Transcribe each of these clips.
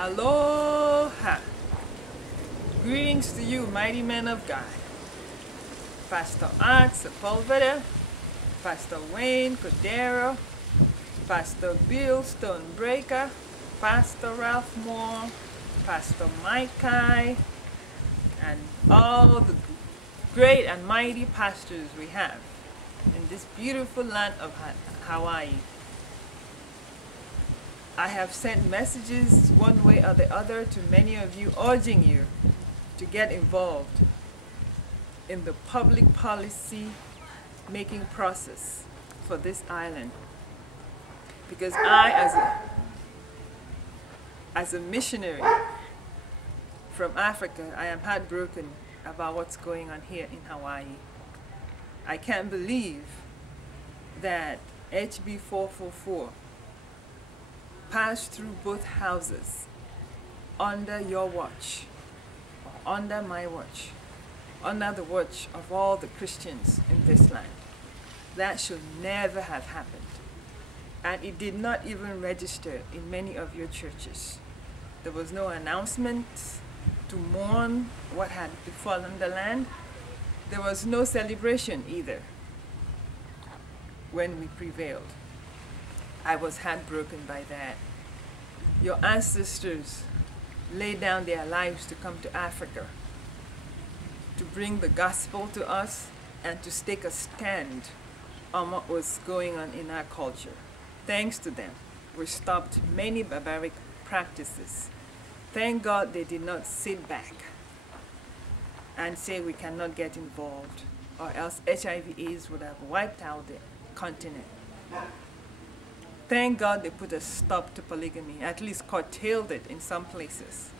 Aloha! Greetings to you, mighty men of God. Pastor Art Sepulveda, Pastor Wayne Cordero, Pastor Bill Stonebreaker, Pastor Ralph Moore, Pastor Mike Kai, and all the great and mighty pastors we have in this beautiful land of Hawaii. I have sent messages one way or the other to many of you, urging you to get involved in the public policy making process for this island. Because I, as a missionary from Africa, I am heartbroken about what's going on here in Hawaii. I can't believe that HB 444 passed through both houses under your watch, or under my watch, under the watch of all the Christians in this land. That should never have happened. And it did not even register in many of your churches. There was no announcement to mourn what had befallen the land. There was no celebration either when we prevailed. I was heartbroken by that. Your ancestors laid down their lives to come to Africa, to bring the gospel to us and to take a stand on what was going on in our culture. Thanks to them, we stopped many barbaric practices. Thank God they did not sit back and say we cannot get involved, or else HIV/AIDS would have wiped out the continent. Thank God they put a stop to polygamy, at least curtailed it in some places.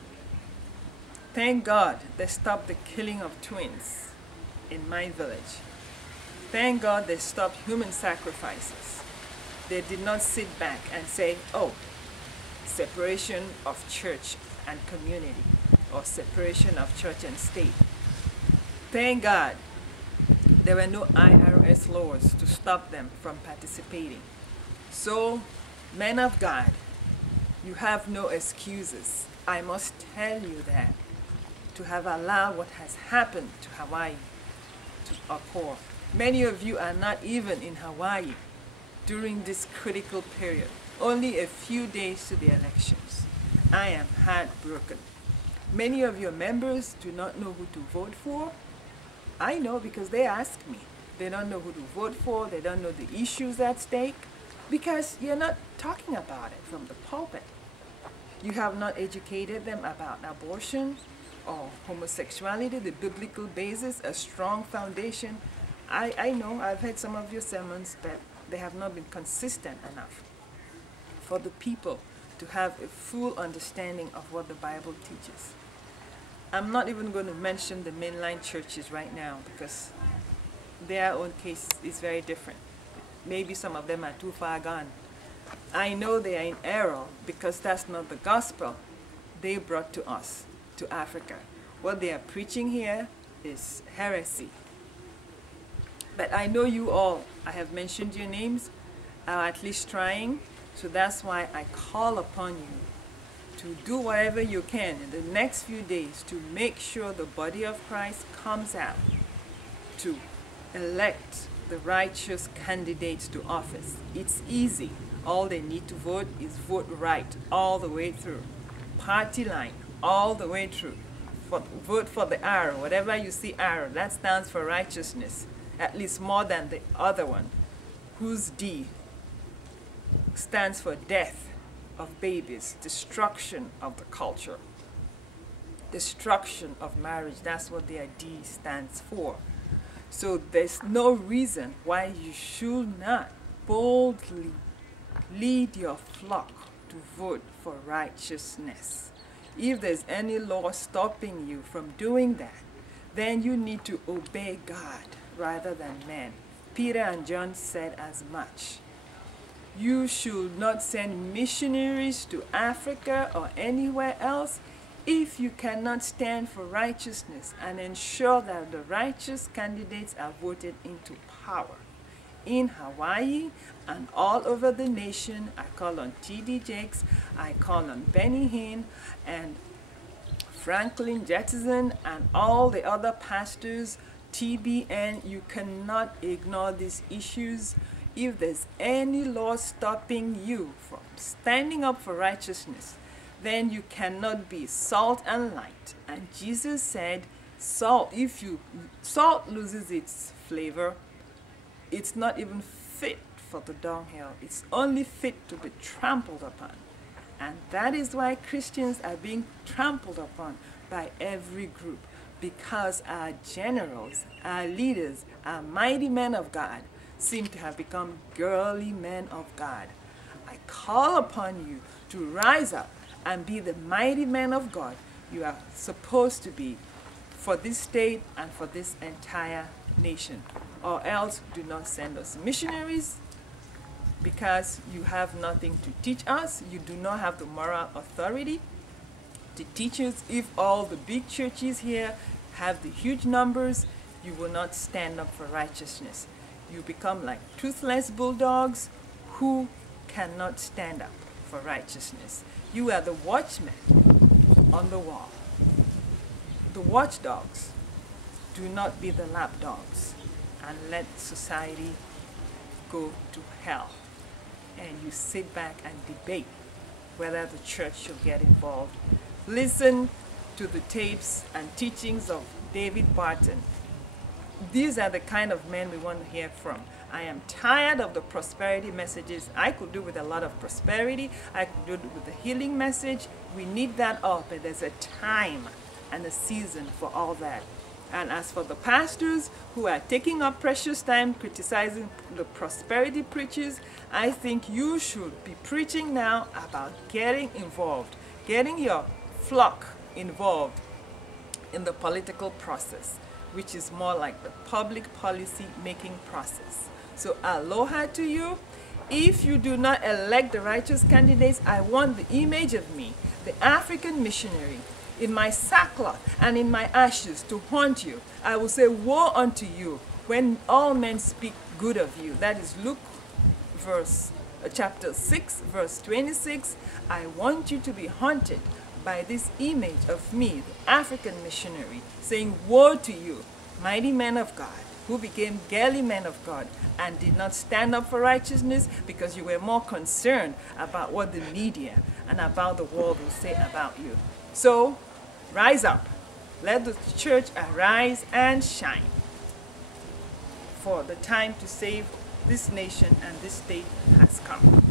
Thank God they stopped the killing of twins in my village. Thank God they stopped human sacrifices. They did not sit back and say, oh, separation of church and community, or separation of church and state. Thank God there were no IRS laws to stop them from participating. So, men of God, you have no excuses. I must tell you that, to have allowed what has happened to Hawaii to occur. Many of you are not even in Hawaii during this critical period, only a few days to the elections. I am heartbroken. Many of your members do not know who to vote for. I know because they ask me. They don't know who to vote for. They don't know the issues at stake because you're not talking about it from the pulpit. You have not educated them about abortion or homosexuality, the biblical basis, a strong foundation. I know I've heard some of your sermons, but they have not been consistent enough for the people to have a full understanding of what the Bible teaches. I'm not even going to mention the mainline churches right now because their own case is very different. Maybe some of them are too far gone. I know they are in error because that's not the gospel they brought to us, to Africa. What they are preaching here is heresy. But I know you all, I have mentioned your names, are at least trying, so that's why I call upon you to do whatever you can in the next few days to make sure the body of Christ comes out to elect the righteous candidates to office. It's easy. All they need to vote is vote right all the way through. Party line all the way through. Vote for the arrow. Whatever you see arrow, that stands for righteousness, at least more than the other one, whose D stands for death of babies, destruction of the culture, destruction of marriage. That's what their D stands for. So there's no reason why you should not boldly lead your flock to vote for righteousness. If there's any law stopping you from doing that, then you need to obey God rather than men. Peter and John said as much. You should not send missionaries to Africa or anywhere else if you cannot stand for righteousness and ensure that the righteous candidates are voted into power. in Hawaii and all over the nation. I call on T.D. Jakes, I call on Benny Hinn and Franklin Jettison and all the other pastors, TBN. You cannot ignore these issues. If there's any law stopping you from standing up for righteousness, then you cannot be salt and light. And Jesus said, salt loses its flavor, it's not even fit for the dunghill. It's only fit to be trampled upon. And that is why Christians are being trampled upon by every group, because our generals, our leaders, our mighty men of God seem to have become girly men of God. I call upon you to rise up and be the mighty men of God you are supposed to be for this state and for this entire nation. Or else do not send us missionaries, because you have nothing to teach us. You do not have the moral authority to teach us. If all the big churches here have the huge numbers, you will not stand up for righteousness. You become like toothless bulldogs who cannot stand up for righteousness. You are the watchmen on the wall. The watchdogs. Do not be the lapdogs and let society go to hell. And you sit back and debate whether the church should get involved. Listen to the tapes and teachings of David Barton. These are the kind of men we want to hear from. I am tired of the prosperity messages. I could do with a lot of prosperity. I could do with the healing message. We need that all, but there's a time and a season for all that. And as for the pastors who are taking up precious time criticizing the prosperity preachers, I think you should be preaching now about getting involved, getting your flock involved in the political process, which is more like the public policy making process. So aloha to you. If you do not elect the righteous candidates, I want the image of me, the African missionary, in my sackcloth and in my ashes to haunt you. I will say, woe unto you when all men speak good of you. That is Luke chapter 6, verse 26. I want you to be haunted by this image of me, the African missionary, saying, woe to you, mighty men of God, who became girly men of God and did not stand up for righteousness because you were more concerned about what the media and about the world will say about you. So, rise up. Let the church arise and shine. For the time to save this nation and this state has come.